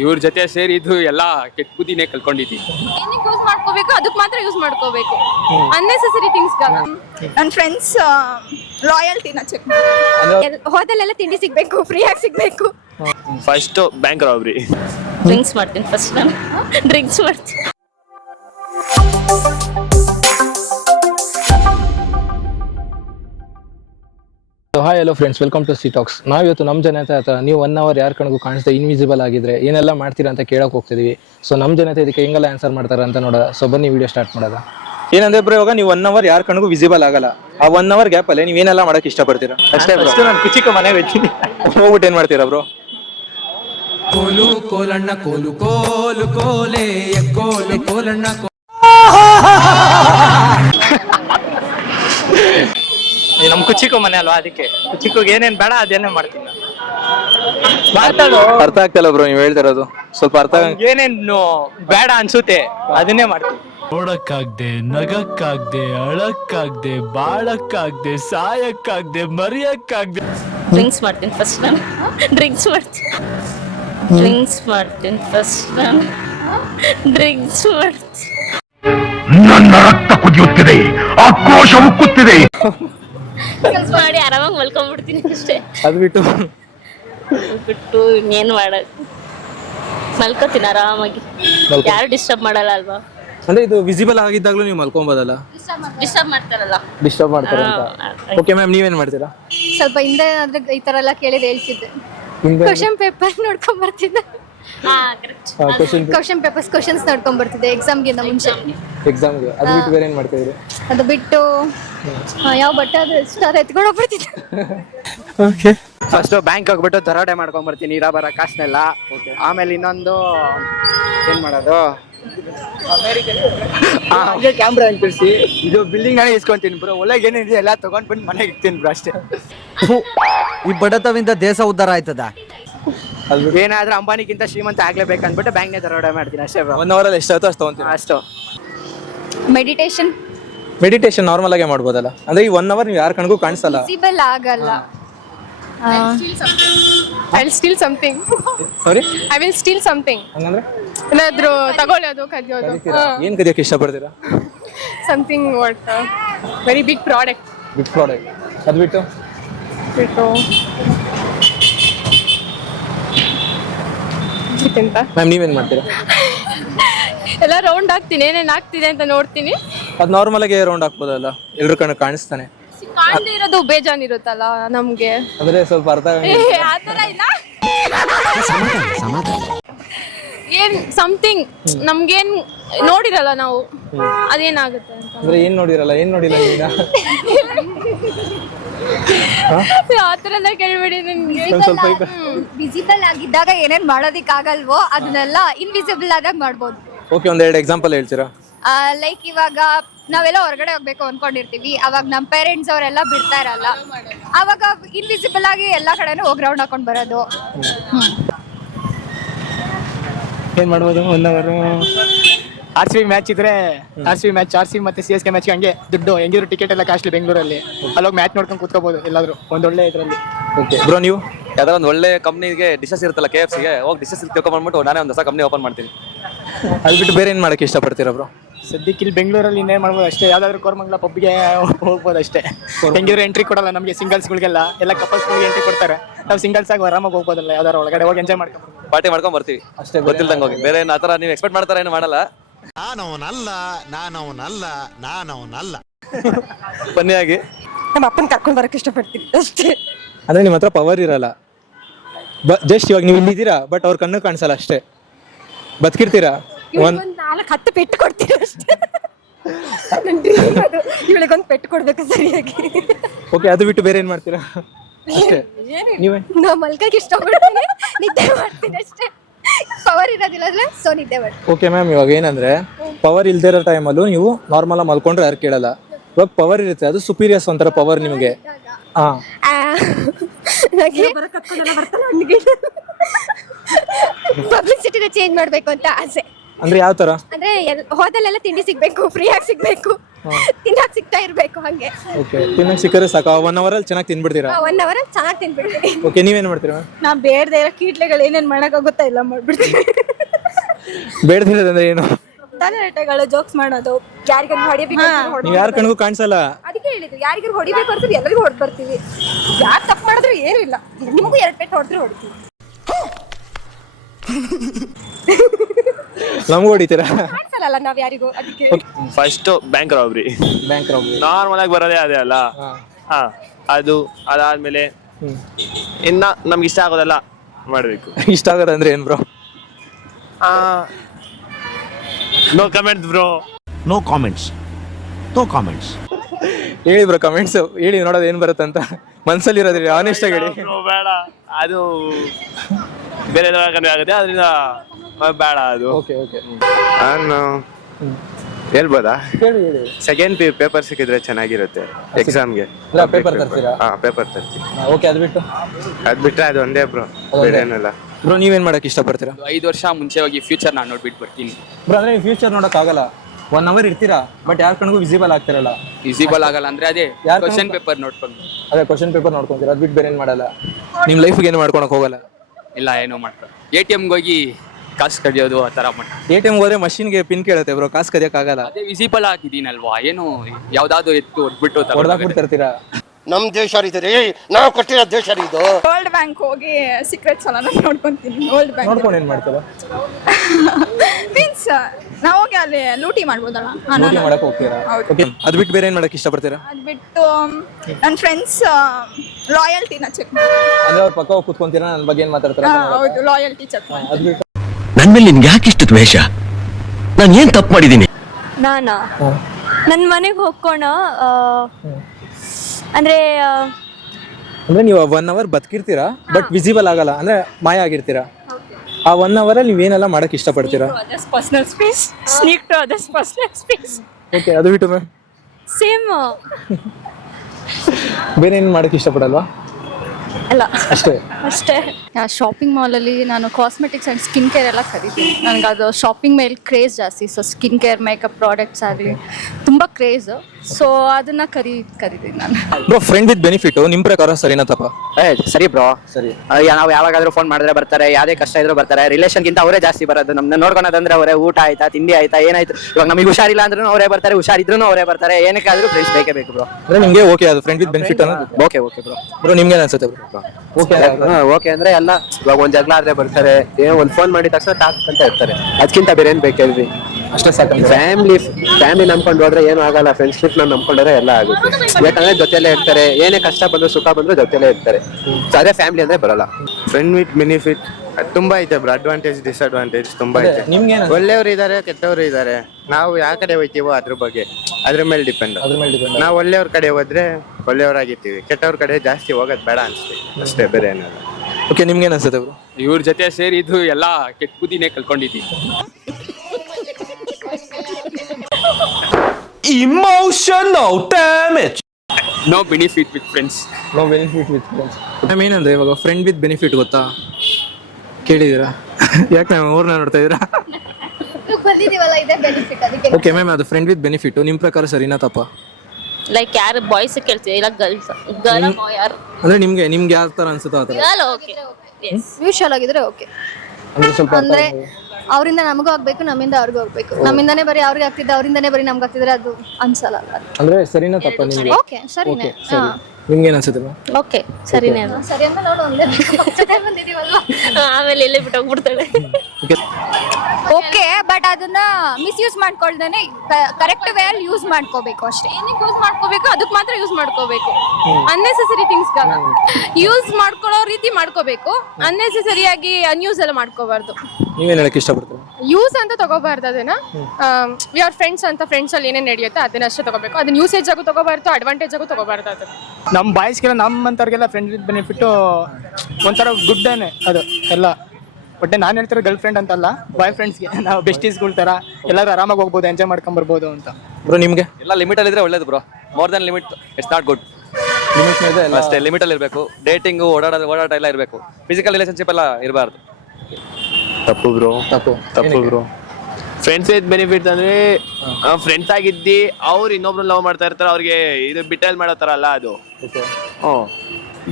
ಇವ್ರ ಜೊತೆ ಸೇರಿದ್ದು ಎಲ್ಲ ಕೆಟ್ಟ ಬುದ್ಧಿನೇ ಕಲ್ಕೊಂಡಿದ್ದೀವಿ. ಏನಕ್ಕೆ ಯೂಸ್ ಮಾಡ್ಕೋಬೇಕು ಅದಕ್ಕೆ ಮಾತ್ರ ಯೂಸ್ ಮಾಡ್ಕೋಬೇಕು, ಅನ್ನೆಸೆಸರಿ ಥಿಂಗ್ಸ್ಗಲ್ಲ. ನನ್ನ ಫ್ರೆಂಡ್ಸ್ ಲಾಯಲ್ಟಿನ ಚೆಕ್ ಹೋದಲ್ಲೆಲ್ಲ ತಿಂಡಿ ಸಿಗಬೇಕು, ಫ್ರೀಯಾಗಿ ಸಿಗಬೇಕು. First bank robbery. ಡ್ರಿಂಕ್ಸ್ ಮಾಡ್ತೀನಿ ಫಸ್ಟ್ ನಾನು. ಡ್ರಿಂಕ್ಸ್ ಮಾಡ್ತೀನಿ. Hi hello friends, welcome to C talks. ನಾವಿವತ್ತು ನಮ್ಮ ಜನತೆ ಹತ್ರ ನೀವು 1 hour ಯಾರ ಕಣ್ಗೂ ಕಾಣಿಸ್ತಾ ಇನ್ವಿಸಿಬಲ್ ಆಗಿದ್ರೆ ಏನೆಲ್ಲ ಮಾಡ್ತೀರಾ ಅಂತ ಕೇಳೋಕೆ ಹೋಗ್ತಿದೀವಿ. ಸೊ ನಮ್ಮ ಜನತೆ ಇದಕ್ಕೆ ಹೆಂಗೆಲ್ಲ ಆನ್ಸರ್ ಮಾಡ್ತಾರೆ ಅಂತ ನೋಡೋಣ. ಸೊ ಬನ್ನಿ ವಿಡಿಯೋ ಸ್ಟಾರ್ಟ್ ಮಾಡೋದ. ಏನಂದ್ರೆ ಬ್ರೋ, ಇವಾಗ ನೀವು 1 hour ಯಾರ ಕಣ್ಗೂ ವಿಸಿಬಲ್ ಆಗಲ್ಲ. ಆ 1 hour ಗ್ಯಾಪ್ ಅಲ್ಲಿ ನೀವೇನೆಲ್ಲ ಮಾಡಕ್ ಇಷ್ಟಪಡ್ತೀರಾ? ಅಷ್ಟೇ ಬ್ರೋ. ನಾನು ಕುಚಿಕ ಮನೆ ಹೋಗ್ತೀನಿ. ಹೋಗ್ಬಿಟ್ಟು ಏನ್ ಮಾಡ್ತೀರಾ ಬ್ರೋ? ಕೋಲು ಕೋಲಣ್ಣ ಕೋಲು ಕೋಲು ಕೋಲೆ ಕೋಲು ಕೋಲಣ್ಣ. ನಮ್ ಕುಚಿಕು ಮನೆ ಅಲ್ವಾ, ಅದಕ್ಕೆ ಕುಚಿಕೋಗಿ ಏನೇನ್ ಬೇಡ ಅದೇನೇ ಮಾಡ್ತೀನಿ. ಅರ್ಥ ಆಗ್ತಿಲ್ಲ ಬ್ರೋ ನೀವು ಹೇಳ್ತಿರೋದು, ಸ್ವಲ್ಪ ಅರ್ಥ. ಏನೇನು ಬೇಡ ಅನ್ಸುತ್ತೆ ಅದನ್ನೇ ಮಾಡ್ತೀನಿ. ನೋಡಕ್ಕಾಗ್ದೆ, ನಗಕ್ಕಾಗ್ದೆ, ಅಳಕ್ಕಾಗ್ದೆ, ಬಾಳಕ್ಕಾಗ್ದೆ, ಸಾಯಕ್ಕಾಗ್ದೆ, ಮರಿಯಕ್ಕಾಗ್ದೆ. ಡ್ರಿಂಕ್ಸ್ ಮಾಡ್ತೀನಿ ಫಸ್ಟ್ ನಾನು. ಡ್ರಿಂಕ್ಸ್ ಮಾಡ್ತೀನಿ. ಡ್ರಿಂಕ್ಸ್ ಮಾಡ್ತೀನಿ ಫಸ್ಟ್ ನಾನು. ಡ್ರಿಂಕ್ಸ್ ಮಾಡ್ತೀನಿ. ನನ್ನ ರಕ್ತ ಕುದಿಯುತ್ತಿದೆ, ಆಕ್ರೋಶ ಉಕ್ಕುತ್ತಿದೆ. ಕೆಲಸ ಮಾಡಿ ಆರಾಮಾಗಿ ಮಲ್ಕೊಂಡ್ಬಿಡ್ತೀನಿ ಅಷ್ಟೇ. ಅದು ಬಿಟ್ಟು ಇನ್ನೇನು ಮಾಡಕ್ ಮಲ್ಕೋತೀನಿ ಆರಾಮಾಗಿ, ಯಾರು ಡಿಸ್ಟರ್ಬ್ ಮಾಡಲ್ಲ ಅಲ್ವಾ. ಅಂದ್ರೆ ಇದು ವಿಸಿಬಲ್ ಆಗಿದ್ದಾಗ್ಲೂ ನೀವು ಮಲ್ಕೊಂಬೋದಲ್ಲ? ಡಿಸ್ಟರ್ಬ್ ಮಾಡ್ತಾರಲ್ಲ. ಡಿಸ್ಟರ್ಬ್ ಮಾಡ್ತಾರೆ ಅಂತ. ಓಕೆ ಮ್ಯಾಮ್, ನೀವೇನ್ ಮಾಡ್ತೀರಾ? ಸ್ವಲ್ಪ ಹಿಂದೆ ಏನಾದ್ರೆ ಈ ತರ ಎಲ್ಲ ಕೇಳಿದ್ರೆ ಹೇಳ್ತಿದ್ದೆ. ಕ್ವಶನ್ ಪೇಪರ್ ನೋಡ್ಕೊಂಡ್ ಬರ್ತಿದ್ದೆ. ಕ್ವಶನ್ಸ್ ನೋಡ್ಕೊಂಡ್ ಬರ್ತಿದ್ದೆ ಎಕ್ಸಾಮ್ಗಿಂತ ಮುಂಚೆ. ಎಕ್ಸಾಮ್ಗೆ ಅದು ಬಿಟ್ಟು ಬೇರೆ ಏನು ಮಾಡ್ತಿದ್ರಿ? ಅದು ಬಿಟ್ಟು ಯಾವ ಬಟ್ಟೆ ಆದ್ರೆ ಎಷ್ಟಾರ ಎತ್ಕೊಂಡು ಹೋಗ್ಬಿಡ್ತಿದ್ದೆ. ಫಸ್ಟ್ ಬ್ಯಾಂಕ್ ಹೋಗ್ಬಿಟ್ಟು ದರೋಡೆ ಮಾಡ್ಕೊಂಡ್ ಬರ್ತೀನಿ, ಇರ ಬರ ಕಾಸನ್ನೆಲ್ಲ. ಆಮೇಲೆ ಇನ್ನೊಂದು ಏನ್ ಮಾಡೋದು, ಹಂಗೆ ಕ್ಯಾಮ್ರಾ ಅಂಟಿಸಿ ಇದು ಬಿಲ್ಡಿಂಗ್ ನಾನೇ ಇಸ್ಕೊಂತೀನಿ ಬ್ರೋ. ಒಳಗೆ ಏನಿದೆ ಎಲ್ಲ ತಗೊಂಡ್ ಬಂದು ಮನೆಗೆ ಇಡ್ತೀನಿ ಬ್ರೋ, ಅಷ್ಟೇ. ಈ ಬಡತವಿಂದ ದೇಶ ಉದ್ಧಾರ ಆಯ್ತದ. ಏನಾದ್ರೂ ಅಂಬಾನಿಗಿಂತ ಶ್ರೀಮಂತ ಆಗ್ಲೇಬೇಕು ಅಂದ್ಬಿಟ್ಟು ಬ್ಯಾಂಕ್ನೇ ದರೋಡೆ ಮಾಡ್ತೀನಿ ಅಷ್ಟೇ ಬ್ರೋ. 1 hour ಅಲ್ಲಿ ಎಷ್ಟಾಯ್ತು ಅಷ್ಟು ತಗೊಂತೀನಿ ಅಷ್ಟು. ಮೆಡಿಟೇಷನ್ ನಾರ್ಮಲ್ ಆಗೇ ಮಾಡ್ಬೋದಲ್ಲ? ಅಂದ್ರೆ ಈ 1 hour ನೀವು ಯಾರ ಕಣ್ಗೂ ಕಾಣಿಸಲ್ಲ, ವಿಸಿಬಲ್ ಆಗಲ್ಲ. I will steal something. Sorry, I will steal something. ಹಂಗಂದ್ರೆ ಏನಾದ್ರು ತಗೊಳ್ಳೋದು, ಕದಿಯೋದು. ಏನ್ ಕದಿಯಕ್ಕೆ ಇಷ್ಟಪಡ್ತೀರಾ? Something what very big product. Big product. ಅದು ಬಿಟ್ಟು ಮ್ಯಾಮ್ ನೀವೇನ್ ಮಾಡ್ತೀರಾ? ಎಲ್ಲ ರೌಂಡ್ ಹಾಕ್ತೀನಿ, ಏನೇನ್ ಆಗ್ತಿದೆ ಅಂತ ನೋಡ್ತೀನಿ. ಅದು ನಾರ್ಮಲ್ ಆಗಿ ರೌಂಡ್ ಹಾಕ್ಬೋದಲ್ಲ, ಎಲ್ರ ಕಣ್ಣು ಕಾಣಿಸ್ತಾನೆ. ಕಾಣದೇ ಇರೋದು ಬೇಜಾನ್ ಇರುತ್ತಲ್ಲ ನಮ್ಗೆ. ಅಂದ್ರೆ ಸ್ವಲ್ಪ ಅರ್ಥ ಆತರ ಇಲ್ಲ. ಏನ್ ಸಮಥಿಂಗ್ ನಮ್ಗೇನ್ ನೋಡಿರಲ್ಲ ನಾವು, ಅದೇನಾಗುತ್ತೆ ಅಂತ. ಅಂದ್ರೆ ಏನ್ ನೋಡಿರಲ್ಲ, ಏನ್ ನೋಡಿಲ್ಲ ನೀನ? ಆತರ ಎಲ್ಲ ಕೇಳ್ಬೇಡಿ ನನ್ಗೆ. ಸ್ವಲ್ಪ ವಿಸಿಬಲ್ ಆಗಿದ್ದಾಗ ಏನೇನ್ ಮಾಡೋದಿಕ್ಕಾಗಲ್ವೋ ಅದನ್ನೆಲ್ಲ ಇನ್ವಿಸಿಬಲ್ ಆದಾಗ ಮಾಡ್ಬೋದು. ಓಕೆ, ಒಂದೆರಡು ಎಕ್ಸಾಂಪಲ್ ಹೇಳ್ತೀರಾ? ಲೈಕ್ ಇವಾಗ ನಾವೆಲ್ಲ ಹೊರಗಡೆ ಹೋಗ್ಬೇಕು ಅನ್ಕೊಂಡಿರ್ತೀವಿ, ಅವಾಗ ನಮ್ಮ ಪೇರೆಂಟ್ಸ್ ಅವರೆಲ್ಲ ಬಿಡ್ತಾ ಇರಲ್ಲ, ಅವಾಗ ಇನ್ವಿಸಿಬಲ್ ಆಗಿ ಎಲ್ಲಾ ಕಡೆನೂ ಹೋಗಿ ರೌಂಡ್ ಹಾಕೊಂಡ್ ಬರೋದು. ಏನ್ ಮಾಡ್ಬೋದು? 1 hour RCB ಮ್ಯಾಚ್ ಇದ್ರೆ RCB ಮ್ಯಾಚ್, RCB ಮತ್ತೆ CSK ಮ್ಯಾಚ್ ಹಂಗೆ ದುಡ್ಡು ಹೆಂಗಿದ್ರು ಟಿಕೆಟ್ ಎಲ್ಲ ಕಾಸ್ಟ್ಲಿ ಬೆಂಗಳೂರಲ್ಲಿ. ಅಲ್ಲೋಗಿ ಮ್ಯಾಚ್ ನೋಡ್ಕೊಂಡು ಕೂತ್ಕೋಬಹುದು ಎಲ್ಲಾದ್ರೂ ಒಂದೊಳ್ಳೆ ಇದ್ರಲ್ಲಿ. ಓಕೆ ಬ್ರೋ, ನೀವು ಯಾವ್ದಾರ ಒಂದು ಒಳ್ಳೆ ಕಂಪ್ನಿಗೆ ಡಿಶಸ್ ಇರುತ್ತಲ್ಲ, KFCಗೆ ಹೋಗಿ ಡಿಶಸ್ ತಿಳ್ಕೊಂಡ್ಬಂದ್ಬಿಟ್ಟು ನಾನೇ ಒಂದು ಹೊಸ ಕಂಪ್ನಿ ಓಪನ್ ಮಾಡ್ತೀನಿ. ಅದು ಬಿಟ್ಟು ಬೇರೆ ಏನ್ ಮಾಡಕ್ಕೆ ಇಷ್ಟಪಡ್ತೀರಾ ಬ್ರೋ? ಸದ್ಯಕ್ಕೆ ಇಲ್ಲಿ ಬೆಂಗಳೂರಲ್ಲಿ ಇನ್ನೇನ್ ಮಾಡ್ಬೋದು ಅಷ್ಟೇ, ಯಾವ್ದಾದ್ರು ಕೋರಮಂಗಲ ಪಬ್ಗೆ ಹೋಗ್ಬೋದು ಅಷ್ಟೇ. ಹೆಂಗಿದ್ರು ಎಂಟ್ರಿ ಕೊಡಲ್ಲ ನಮಗೆ ಸಿಂಗಲ್ಸ್ಗಳಿಗೆಲ್ಲ, ಎಲ್ಲ ಕಪಲ್ಸ್ಗಳಿಗೆ ಎಂಟ್ರಿ ಕೊಡ್ತಾರೆ. ನಾವು ಸಿಂಗಲ್ಸ್ ಆಗಿ ಆರಾಮಾಗಿ ಹೋಗ್ಬೋದಲ್ಲ, ಯಾವ್ದಾರು ಒಳಗಡೆ ಹೋಗಿ ಎಂಜಾಯ್ ಮಾಡ್ಕೊಂಡು ಪಾರ್ಟಿ ಮಾಡ್ಕೊಂಡ್ ಬರ್ತೀವಿ ಅಷ್ಟೇ, ಗೊತ್ತಿಲ್ದಂಗೆ ಹೋಗಿ. ಬೇರೆ ಆ ಥರ ನೀವು ಎಕ್ಸ್ಪೆಕ್ಟ್ ಮಾಡ್ತಾರೆ ಏನು ಮಾಡಲ್ಲ. ನಾನವನಲ್ಲ. ಬನ್ನಿಯಾಗಿ ನಮ್ಮ ಅಪ್ಪನ ಕರ್ಕೊಂಡ್ ಬರಕ್ ಇಷ್ಟಪಡ್ತೀನಿ ಅಷ್ಟೇ. ಅಂದ್ರೆ ನಿಮ್ಮ ಹತ್ರ ಪವರ್ ಇರಲ್ಲ, ಜಸ್ಟ್ ಇವಾಗ ನೀವು ಇಲ್ಲಿದ್ದೀರಾ, ಬಟ್ ಅವ್ರ ಕಣ್ಣು ಕಾಣಿಸಲ್ಲ ಅಷ್ಟೇ. ಬದುಕಿರ್ತೀರಾ, 4-10 ಪೆಟ್ಟು ಕೊಡ್ತೀರ ಅಷ್ಟೇ. ಇವಳಿಗೊಂದು ಪೆಟ್ಟು ಕೊಡ್ಬೇಕು ಸರಿಯಾಗಿ. ಓಕೆ, ಅದು ಬಿಟ್ಟು ಬೇರೆ ಏನ್ ಮಾಡ್ತೀರಾ? ಅಷ್ಟೇ. ನೀವೇ? ನಾವು ಮಲ್ಕಕ್ಕೆ ಇಷ್ಟಪಡ್ತೀನಿ, ನಿದ್ದೆ ಮಾಡ್ತೀನಿ ಅಷ್ಟೇ. ಪವರ್ ಇರೋದಿಲ್ಲ, ಸೊ ನಿದ್ದೆ ಮಾಡ್ತೀನಿ. ಓಕೆ ಮ್ಯಾಮ್, ಇವಾಗ ಏನಂದ್ರೆ ಪವರ್ ಇಲ್ದೇ ಇರೋ ಟೈಮಲ್ಲೂ ನೀವು ನಾರ್ಮಲ್ ಆಗಿ ಮಲ್ಕೊಂಡ್ರೆ ಯಾರು ಕೇಳಲ್ಲ. ಇವಾಗ ಪವರ್ ಇರುತ್ತೆ, ಅದು ಸುಪೀರಿಯರ್ಸ್ ಒಂಥರ ಪವರ್ ನಿಮಗೆ. ಪಬ್ಲಿಸಿಟಿನ ಚೇಂಜ್ ಮಾಡ್ಬೇಕು ಅಂತ ಆಸೆ. ಅಂದ್ರೆ ಯಾವ ತರ? ಅಂದ್ರೆ ಹೋದಲ್ಲೆಲ್ಲ ತಿಂಡಿ ಸಿಗ್ಬೇಕು, ಫ್ರೀಯಾಗಿ ಸಿಗ್ಬೇಕು. ತಿನ್ನಕ್ ಸಿಗ್ತಾ ಇರ್ಬೇಕು ಹಂಗೆ. ಓಕೆ, ತಿನ್ನಕ್ ಸಿಕ್ಕರೆ ಸಾಕು, 1 hour ಅಲ್ಲಿ ಚೆನ್ನಾಗಿ ತಿನ್ಬಿಡ್ತೀರಾ? 1 hour ಚೆನ್ನಾಗಿ ತಿನ್ಬಿಡ್ತೀನಿ. ಓಕೆ, ನೀವೇನ್ ಮಾಡ್ತೀರಾ? ನಾ ಬೇಡದೇ ಇರೋ ಕೀಟ್ಲೆಗಳು ಏನೇನ್ ಮಾಡಕ್ ಆಗುತ್ತಾ ಇಲ್ಲ ಮಾಡ್ಬಿಡ್ತೀನಿ. ಬೇಡದಿರೋದಂದ್ರೆ ಏನು? ತಲೆರಟೆಗಳು ಜೋಕ್ಸ್ ಮಾಡೋದು, ಯಾರಿಗಾರು ಹೊಡಿಬೇಕು ನೀವು ಯಾರ ಕಣ್ಗೂ ಕಾಣಿಸಲ್ಲ. ಅದಕ್ಕೆ ಹೇಳಿದ್ದು, ಯಾರಿಗಾರು ಹೊಡಿಬೇಕು ಅಂದ್ರೆ ಎಲ್ಲರಿಗೂ ಹೊಡೆದು ಬರ್ತೀವಿ. ಯಾರು ತಪ್ಪು ಮಾಡಿದ್ರು ಏನಿಲ್ಲ, ನಿಮಗೂ 2 ಪೆಟ್ಟು ಹೊಡೆದ್ರೆ ಹೊಡಿತೀವಿ. ನಮಗೂ ಹೊಡಿತೀರಾ? ಕಾಣಿಸಲ್ಲ ನಾವ್ ಯಾರಿಗೂ, ಅದಕ್ಕೆ. First bank Rabri. Bank Rabri normal ಆಗಿ ಬರೋದೇ ಅದೇ ಅಲ್ಲ. ಹಾ, ಅದು ಅದಾದ್ಮೇಲೆ ಇನ್ನ ನಮ್ಗೆ ಇಷ್ಟ ಆಗೋದಲ್ಲ ಮಾಡ್ಬೇಕು. ಇಷ್ಟ ಆಗೋದಂದ್ರೆ ಏನ್ bro? No comments bro. No comments, no comments. ಹೇಳಿ ಬ್ರೋ, ಕಮೆಂಟ್ಸ್ ಹೇಳಿ, ನೋಡೋದು ಏನ್ ಬರುತ್ತಂತ. ಮನ್ಸಲ್ಲಿ ಇರೋದ್ರಿ, ಆನೆಸ್ಟ್ ಆಗಿ ಹೇಳಿ. ಬೇಡ, ಅದು ಬೇರೆ ಕಮ್ಮಿ ಆಗುತ್ತೆ, ಅದರಿಂದ ಬೇಡ ಅದು. ಓಕೆ ಓಕೆ, ನಾನು ಹೇಳ್ಬೋದಾ? ಹೇಳಿ ಹೇಳಿ. ಸೆಕೆಂಡ್ ಪೇಪರ್ ಸಿಕ್ಕಿದ್ರೆ ಚೆನ್ನಾಗಿರುತ್ತೆ ಎಕ್ಸಾಮ್ಗೆ. ಪೇಪರ್ ತರ್ತೀರಾ? ಹಾ, ಪೇಪರ್ ತರ್ತೀನಿ. ಓಕೆ, ಅದು ಬಿಟ್ಟು ಅದ್ ಬಿಟ್ರೆ ಅದು ಒಂದೇ ಬ್ರೋ, ಬೇರೆ ಏನಿಲ್ಲ. ಬ್ರೋ, ನೀವೇನ್ ಮಾಡಕ್ ಇಷ್ಟಪಡ್ತೀರಾ? 5 ವರ್ಷ ಮುಂಚೆ ಹೋಗಿ ಫ್ಯೂಚರ್ ನಾನು ನೋಡ್ಬಿಟ್ಟು ಬರ್ತೀನಿ. ಬ್ರೋ, ಅಂದ್ರೆ ನೀವು ಫ್ಯೂಚರ್ ನೋಡಕ್ ಆಗಲ್ಲ, 1 hour ಇರ್ತೀರಾ, ಬಟ್ ಯಾರ ಕಣ್ಗೂ ವಿಸಿಬಲ್ ಆಗ್ತಿರಲ್ಲ. ವಿಸಿಬಲ್ ಆಗಲ್ಲ ಅಂದ್ರೆ ಅದೇ ಕ್ವಶನ್ ಪೇಪರ್ ನೋಡ್ಕೊಂಡು. ಅದೇ ಕ್ವಶನ್ ಪೇಪರ್ ನೋಡ್ಕೊಂತೀರಾ, ಅದ್ ಬಿಟ್ಟು ಬೇರೆ ಏನ್ ಮಾಡಲ್ಲ. ನಿಮ್ ಲೈಫ್ಗೆ ಏನು ಮಾಡ್ಕೊಳಕ್ ಹೋಗಲ್ಲ? ಇಲ್ಲ, ಏನೋ ಮಾಡ್ತಾರೆ. ATMಗೆ ಹೋಗಿ ಕಾಸು ಕದಿಯೋದು ಆ ಥರ ಮಾಡ್ತಾರೆ. ATM ಹೋದ್ರೆ ಮಷಿನ್ಗೆ ಪಿನ್ ಕೇಳುತ್ತೆ ಬ್ರೋ, ಕಾಸು ಕದಿಯಕ್ ಆಗಲ್ಲ. ಅದೇ ವಿಸಿಬಲ್ ಆಗಿದ್ದೀನಲ್ವಾ, ಏನು ಯಾವ್ದಾದ್ರು ಎತ್ತು ಹೊಡ್ಬಿಟ್ಟು ಹೊಡೆದಾಕ್ಬಿಡ್ತಿರ್ತೀರಾ? ನಮ್ ದೇಶ ರೀ, ನಾವು ಕಟ್ಟಿರೋ ದೇಶ ಇದು. ವರ್ಲ್ಡ್ ಬ್ಯಾಂಕ್ ಹೋಗಿ ಸೀಕ್ರೆಟ್ಸ್ ಎಲ್ಲ ನೋಡ್ಕೊಂತೀನಿ. ವರ್ಲ್ಡ್ ಬ್ಯಾಂಕ್ ನೋಡ್ಕೊಂಡು ಏನ್ ಮಾಡ್ತೀರಾ? ಮೀನ್ಸ್ ನಾವು ಹೋಗಿ ಅಲ್ಲಿ ಲೂಟಿ ಮಾಡ್ಬೋದಲ್ಲ, ಲೂಟಿ ಮಾಡಕ್ ಹೋಗ್ತೀರಾ? ಓಕೆ, ಅದ್ ಬಿಟ್ಟು ಬೇರೆ ಏನ್ ಮಾಡಕ್ ಇಷ್ಟಪಡ್ತೀರಾ? ಅದ್ ಬಿಟ್ಟು ನನ್ನ ಫ್ರೆಂಡ್ಸ್ ಲಾಯಲ್ಟಿನ ಚೆಕ್ ಅಂದ್ರೆ ಅವ್ರ ಪಕ್ಕ ಹೋಗಿ ಕುತ್ಕೊಂತೀರಾ, ನನ್ನ ಬಗ್ಗೆ ಏನ್ ಮಾತಾಡ್ತಾರ? ಹೌದು, ಲಾಯಲ್ಟಿ ಚೆಕ್ ಅದ್ ಬಿಟ್ಟು ನನ್ ಮೇಲೆ ನಿನ್ಗೆ ಯಾಕೆ ಇಷ್ಟು ದ್ವೇಷ? ನಾನು ಏನ್ ತಪ್ಪು ಮಾಡಿದೀನಿ? ನಾನಾ ನನ್ನ ಮನೆಗೆ ಹೋಗ್ಕೋಣ ಅಂದ್ರೆ ಅಂದ್ರೆ ನೀವು 1 hour ಬದುಕಿರ್ತೀರಾ, ಬಟ್ ವಿಸಿಬಲ್ ಆಗಲ್ಲ, ಅಂದ್ರೆ ಮಾಯ ಆಗಿರ್ತೀರಾ. ಆ 1 hour ಅಲ್ಲಿ ನೀವೇನೆಲ್ಲ ಮಾಡಕ್ ಇಷ್ಟಪಡ್ತೀರಾ? Others personal space, sneak to others personal space. Okay, ಅದು ಬಿಟ್ಟು ಮ್ಯಾಮ್ ಸೇಮ್. ಬೇರೆ ಏನ್ ಮಾಡಕ್ ಇಷ್ಟಪಡಲ್ವಾ? ಅಲ್ಲ, ಅಷ್ಟೇ. ಶಾಪಿಂಗ್ ಮಾಲಲ್ಲಿ ನಾನು ಕಾಸ್ಮೆಟಿಕ್ಸ್ ಆ್ಯಂಡ್ ಸ್ಕಿನ್ ಕೇರ್ ಎಲ್ಲ ಖರೀತೀನಿ. ನನಗೆ ಅದು ಶಾಪಿಂಗ್ ಮೇಲೆ ಕ್ರೇಜ್ ಜಾಸ್ತಿ. So skin care, makeup products ಆಗಲಿ ತುಂಬ ಕ್ರೇಜು. ಸೊ ಅದನ್ನ ಕರೀತೀನಿ ನಾನು. ಬ್ರೋ, ಫ್ರೆಂಡ್ ವಿತ್ ಬೆನಿಫಿಟ್ ನಿಮ್ಮ ಪ್ರಕಾರ ಸರಿನಾ ತಪ್ಪ? ಸರಿ ಬ್ರೋ, ಸರಿ. ನಾವು ಯಾವಾಗಾದ್ರೂ ಫೋನ್ ಮಾಡಿದ್ರೆ ಬರ್ತಾರೆ, ಯಾವುದೇ ಕಷ್ಟ ಇದ್ರೂ ಬರ್ತಾರೆ. ರಿಲೇಷನ್ಗಿಂತ ಅವರೇ ಜಾಸ್ತಿ ಬರೋದು. ನಮ್ಮನ್ನ ನೋಡ್ಕೊಳೋದಂದ್ರೆ ಅವರೇ. ಊಟ ಆಯ್ತಾ, ತಿಂಡಿ ಆಯ್ತಾ, ಏನಾಯ್ತು, ಇವಾಗ ನಮಗೆ ಹುಷಾರಿಲ್ಲ ಅಂದ್ರೂ ಅವರೇ ಬರ್ತಾರೆ, ಹುಷಾರಿದ್ರು ಅವರೇ ಬರ್ತಾರೆ. ಏನಕ್ಕಾದ್ರೂ ಫ್ರೆಂಡ್ಸ್ ಬೇಕೇ ಬೇಕು ಬ್ರೋ. ಅಂದ್ರೆ ನಿಮಗೆ ಓಕೆ ಅದು ಫ್ರೆಂಡ್ ವಿತ್ ಬೆನಿಫಿಟ್ ಅನ್ನೋದು? Okay okay bro. ಬ್ರೋ, ನಿಮ್ಗೆ ಏನು ಅನ್ಸುತ್ತೆ ಬ್ರೋ? ಓಕೆ ಓಕೆ ಅಂದ್ರೆ ಎಲ್ಲ ಇವಾಗ ಒಂದ್ ಜಗಳ ಆದ್ರೆ ಬರ್ತಾರೆ, ಏನೋ ಒಂದ್ ಫೋನ್ ಮಾಡಿದ ತಕ್ಷಣ ತಾಕಂತ ಇರ್ತಾರೆ. ಅದಕ್ಕಿಂತ ಬೇರೆ ಏನ್ ಬೇಕೇಳ್ರಿ? ಅಷ್ಟೇ ಸಾಕು. ಫ್ಯಾಮಿಲಿ ನಂಬ್ಕೊಂಡು ಹೋದ್ರೆ ಏನು ಆಗಲ್ಲ, ಫ್ರೆಂಡ್ಶಿಪ್ ನ ನಂಬ್ಕೊಂಡ್ರೆ ಎಲ್ಲ ಆಗುತ್ತೆ. ಯಾಕಂದ್ರೆ ಜೊತೆಲೇ ಇರ್ತಾರೆ, ಏನೇ ಕಷ್ಟ ಬಂದ್ರು ಸುಖ ಬಂದ್ರು ಜೊತೆಲೇ ಇರ್ತಾರೆ. ಅದೇ ಫ್ಯಾಮಿಲಿ ಅಂದ್ರೆ ಬರಲ್ಲ. ಫ್ರೆಂಡ್ ವಿತ್ ಬೆನಿಫಿಟ್ ತುಂಬಾ ಐತೆ ಬ್ರೋ, ಅಡ್ವಾಂಟೇಜ್ ಡಿಸ್ಅಡ್ವಾಂಟೇಜ್ ತುಂಬಾ ಐತೆ. ನಿಮ್ಗೆ ಒಳ್ಳೆಯವರು ಇದಾರೆ, ಕೆಟ್ಟವರು ಇದಾರೆ. ನಾವು ಯಾವ ಕಡೆ ಹೋಗ್ತೀವೋ ಅದ್ರ ಬಗ್ಗೆ, ಅದ್ರ ಮೇಲೆ ಡಿಪೆಂಡ್. ನಾವು ಒಳ್ಳೆಯವ್ರ ಕಡೆ ಹೋದ್ರೆ ಒಳ್ಳೆಯವರಾಗಿರ್ತೀವಿ, ಕೆಟ್ಟವ್ರ ಕಡೆ ಜಾಸ್ತಿ ಹೋಗೋದು ಬೇಡ ಅನ್ಸ್ತೀವಿ ಅಷ್ಟೇ, ಬೇರೆ ಏನಿಲ್ಲ. ಓಕೆ, ನಿಮ್ಗೆ ಏನು ಅನ್ಸುತ್ತೆ ಬ್ರೋ? ಇವ್ರ ಜೊತೆ ಸೇರಿ ಇದು ಎಲ್ಲ ಕೆಟ್ಟ ಬುದ್ಧಿನೇ ಕಲ್ಕೊಂಡಿದ್ದೀನಿ. Emotional damage. No benefit with friends. No benefit with friends. Ma'am, ಏನಂದ್ರೆ ಇವಾಗ ಫ್ರೆಂಡ್ ವಿತ್ ಬೆನಿಫಿಟ್ ಗೊತ್ತಾ? ಕೇಳಿದ್ದೀರಾ? ಯಾಕೆ ಮ್ಯಾಮ್ ಊರ್ನ ನೋಡ್ತಾ ಇದ್ದೀರಾ? ಬಂದಿದ್ದೀವಲ್ಲ, ಇದೇ ಬೆನಿಫಿಟ್. ಅದಕ್ಕೆ ಓಕೆ ಮ್ಯಾಮ್, ಅದು ಫ್ರೆಂಡ್ ವಿತ್ ಬೆನಿಫಿಟ್ ನಿಮ್ಮ ಪ್ರಕಾರ ಸರಿನಾ ತಪ್ಪ? ಲೈಕ್ ಯಾರು ಬಾಯ್ಸ್ ಕೇಳ್ತೀವಿ, ಇಲ್ಲ ಗರ್ಲ್ಸ್? ಗರ್ಲ್ ಬಾಯ್ ಯಾರು? ಅಂದ್ರೆ ನಿಮ್ಗೆ ಯಾವ ತರ ಅನ್ಸುತ್ತೋ ಆ ತರ? ಗರ್ಲ್. ಓಕೆ, ಯೂಶುವಲ್ ಆಗಿದ್ರೆ ಓಕೆ. ಅಂದ್ರೆ ಸ್ವಲ್ಪ ಅಂದ್ರೆ ಅವರಿಂದ ನಮಗೂ ಆಗ್ಬೇಕು, ನಮ್ಮಿಂದ ಅವ್ರಿಗೂ ಆಗ್ಬೇಕು. ನಮ್ಮಿಂದಾನೇ ಬರೀ ಅವ್ರಿಗೆ ಆಗ್ತಿದ್ದೆ, ಅವರಿಂದಾನೇ ಬರೀ ನಮ್ಗೆ ಆಗ್ತಿದ್ರೆ ಅದು ಅನ್ಸಲ್ಲ. ಅಂದ್ರೆ ಸರಿನಾ ತಪ್ಪ ನಿಮ್ಗೆ? ಓಕೆ, ಸರಿನೇ. ನಿಮ್ಗೆ ಏನು ಅನ್ಸುತ್ತೆ ಮ್ಯಾಮ್? ಓಕೆ, ಸರಿನೇ ಅದು. ಸರಿ ಅಂತ ನೋಡು, ಒಂದೇ ಜೊತೆ ಬಂದಿದೀವಲ್ವಾ. ಆಮೇಲೆ ಇಲ್ಲೇ ಬಿಟ್ಟು ಹೋಗ್ಬಿಡ್ತಾಳೆ. ಓಕೆ, ಬಟ್ ಅದನ್ನ ಮಿಸ್ಯೂಸ್ ಮಾಡ್ಕೊಳ್ದೇನೆ ಕರೆಕ್ಟ್ ವೇ ಅಲ್ಲಿ ಯೂಸ್ ಮಾಡ್ಕೋಬೇಕು ಅಷ್ಟೇ. ಏನಕ್ಕೆ ಯೂಸ್ ಮಾಡ್ಕೋಬೇಕು, ಅದಕ್ಕೆ ಮಾತ್ರ ಯೂಸ್ ಮಾಡ್ಕೋಬೇಕು. ಅನ್ನೆಸೆಸರಿ ಥಿಂಗ್ಸ್ಗಳನ್ನ ಯೂಸ್ ಮಾಡ್ಕೊಳ್ಳೋ ರೀತಿ ಮಾಡ್ಕೋಬೇಕು. ಅನ್ನೆಸೆಸರಿಯಾಗಿ ಅನ್ಯೂಸ್ ಎಲ್ಲ ಮಾಡ್ಕೋಬಾರ್ದು. ನೀವೇನು ಹೇಳಕ್ಕೆ ಇಷ್ಟಪಡ್ತೀರಾ? ಯೂಸ್ ಅಂತ ತಗೋಬಾರ್ದು ಅದನ್ನ. ವಿ ಆರ್ ಫ್ರೆಂಡ್ಸ್ ಅಂತ, ಫ್ರೆಂಡ್ಸ್ ಅಲ್ಲಿ ಏನೇನು ನಡೆಯುತ್ತೆ ಅದನ್ನ ಅಷ್ಟೇ ತಗೋಬೇಕು. ಅದನ್ನ ಯೂಸೇಜ್ ಆಗು ತಗೋಬಾರ್ದು, ಅಡ್ವಾಂಟೇಜ್ ಆಗು ತಗೋಬಾರ್ದು. ಅದನ್ನ ನಮ್ಮ ಬಾಯ್ಸ್ಗೆಲ್ಲ, ನಮ್ಮಂತವ್ರಿಗೆಲ್ಲ ಫ್ರೆಂಡ್ ವಿತ್ ಬೆನಿಫಿಟ್ ಒಂಥರ ಗುಡ್ಡೇನೆ ಅದು ಎಲ್ಲ. ಬಟ್ ನಾನು ಹೇಳ್ತಿರೋ ಗರ್ಲ್ ಫ್ರೆಂಡ್ ಅಂತಲ್ಲ, ಬಾಯ್ ಫ್ರೆಂಡ್ಸ್ಗೆ ನಾವು ಬೆಸ್ಟೀಸ್ಗಳ ಥರ ಎಲ್ಲರೂ ಆರಾಮಾಗಿ ಹೋಗ್ಬೋದು, ಎಂಜಾಯ್ ಮಾಡ್ಕೊಂಡ್ ಬರ್ಬೋದು ಅಂತ. ಬ್ರೋ, ನಿಮಗೆ? ಎಲ್ಲ ಲಿಮಿಟ್ ಅಲ್ಲಿ ಇದ್ರೆ ಒಳ್ಳೇದು bro. More than limit it's not good. Limit ಅಷ್ಟೇ, ಲಿಮಿಟ್ ಅಲ್ಲಿ ಇರಬೇಕು. ಡೇಟಿಂಗ್, ಓಡಾಟ ಎಲ್ಲ ಇರಬೇಕು. ಫಿಸಿಕಲ್ ರಿಲೇಶನ್ಶಿಪ್ ಎಲ್ಲ ಇರಬಾರ್ದು. ತಪ್ಪು ಬ್ರೋ, ತಪ್ಪು ಬ್ರೋ. ಫ್ರೆಂಡ್ಸ್ ವಿತ್ ಬೆನಿಫಿಟ್ಸ್ ಅಂದ್ರೆ ಫ್ರೆಂಡ್ಸ್ ಆಗಿದ್ದಿ ಅವ್ರು ಇನ್ನೊಬ್ರು ಲವ್ ಮಾಡ್ತಾ ಇರ್ತಾರೆ, ಅವ್ರಿಗೆ ಇದು ಬಿಟ್ರೇಲ್ ಮಾಡೋ ತರ ಅಲ್ಲ ಅದು.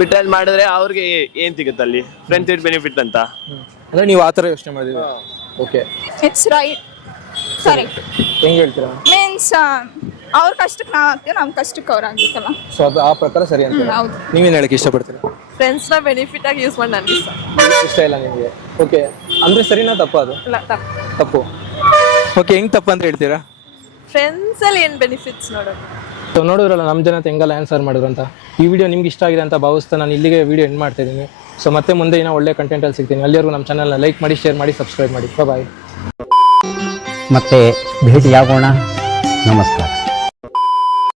ಬಿಟ್ರೇಲ್ ಮಾಡಿದ್ರೆ ಅವ್ರಿಗೆ ಏನ್ ಸಿಗುತ್ತೆ ಅಲ್ಲಿ ಫ್ರೆಂಡ್ಸ್ ವಿತ್ ಬೆನಿಫಿಟ್ ಅಂತ. ಅಂದ್ರೆ ನೀವು ಆ ಥರ ಯೋಚನೆ ಮಾಡಿದ್ದೀರಾ? Okay, it's right, correct. ಹೆಂಗೆ ಹೇಳ್ತೀರಾ? ಮೀನ್ಸ್ ಅವ್ರ ಕಷ್ಟಕ್ಕೆ ನಾವು ಆಗ್ತೀವಿ, ನಮ್ಮ ಕಷ್ಟಕ್ಕೆ ಅವ್ರು ಆಗ್ಬೇಕಲ್ಲ. ಸೊ ಅದು ಆ ಪ್ರಕಾರ ಸರಿ ಅಂತ ಹೌದು. ನೀವೇನು ಹೇಳಕ್ಕೆ ಇಷ್ಟಪಡ್ತೀರಾ? ಫ್ರೆಂಡ್ಸ್ನ ಬೆನಿಫಿಟ್ ಆಗಿ ಯೂಸ್ ಮಾಡಿ ನನಗೆ ಇಷ್ಟ ಇಲ್ಲ ನಿಮಗೆ? ಓಕೆ, ಅಂದ್ರೆ ಸರಿನಾ ತಪ್ಪ? ಅದು ಇಲ್ಲ ತಪ್ಪು. ಓಕೆ, ಹೆಂಗ್ ತಪ್ಪು ಅಂತ ಹೇಳ್ತೀರಾ? ಫ್ರೆಂಡ್ಸ್ ಅಲ್ಲಿ ಏನು ಬೆನಿಫಿಟ್ಸ್ ನೋಡೋದು. ಸೊ ನೋಡಿದ್ರಲ್ಲ ನಮ್ಮ ಜನತೆ ಹೆಂಗೆಲ್ಲ ಆನ್ಸರ್ ಮಾಡಿದ್ರು ಅಂತ. ಈ ವಿಡಿಯೋ ನಿಮ್ಗೆ ಇಷ್ಟ ಆಗಿದೆ ಅಂತ ಭಾವಿಸ್ತಾ ನಾನು ಇಲ್ಲಿಗೆ ವಿಡಿಯೋ ಎಂಡ್ ಮಾಡ್ತಾ ಇದ್ದೀನಿ. ಸೊ ಮತ್ತೆ ಮುಂದೆ ಏನೋ ಒಳ್ಳೆ ಕಂಟೆಂಟಲ್ಲಿ ಸಿಗ್ತೀನಿ. ಅಲ್ಲಿವರೆಗೂ ನಮ್ಮ ಚಾನಲ್ನ ಲೈಕ್ ಮಾಡಿ, ಶೇರ್ ಮಾಡಿ, ಸಬ್ಸ್ಕ್ರೈಬ್ ಮಾಡಿ. ಬಾಯ್. ಮತ್ತೆ ಭೇಟಿಯಾಗೋಣ. ನಮಸ್ಕಾರ.